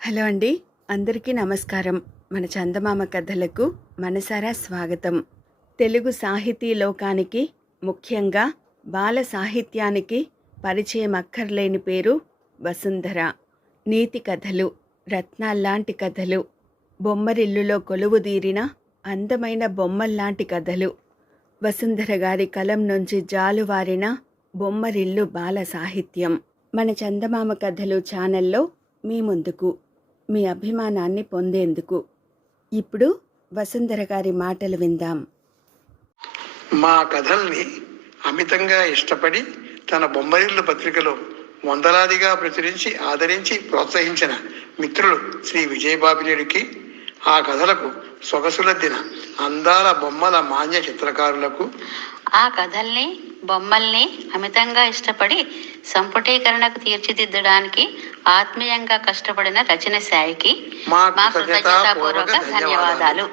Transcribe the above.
Hello అండి, అందరికీ నమస్కారం. మన చందమామ కథలకు మనసారా స్వాగతం. తెలుగు సాహితీ లోకానికి, ముఖ్యంగా బాల సాహిత్యానికి పరిచయం అక్కర్లేని పేరు వసుంధర. నీతి కథలు, రత్నాల్లాంటి కథలు, బొమ్మరిల్లులో కొలువుదీరిన అందమైన బొమ్మల్లాంటి కథలు, వసుంధర గారి కలం నుంచి జాలువారిన బొమ్మరిల్లు బాల సాహిత్యం. మన చందమామ కథలు ఛానల్లో మీ ముందుకు, మీ అభిమానాన్ని పొందేందుకు. ఇప్పుడు వసుంధర గారి మాటలు విందాం. మా కథల్ని అమితంగా ఇష్టపడి తన బొమ్మరిల్లు పత్రికలో వందలాదిగా ప్రచురించి ఆదరించి ప్రోత్సహించిన మిత్రులు శ్రీ విజయబాబినేడికి, ఆ కథలకు సొగసులద్దిన అందాల బొమ్మల మాన్య చిత్రకారులకు, ఆ కథల్ని బొమ్మల్ని అమితంగా ఇష్టపడి సంపుటీకరణకు తీర్చిదిద్దడానికి ఆత్మీయంగా కష్టపడిన రచనశాయికి మా కృతజ్ఞతాపూర్వక ధన్యవాదాలు.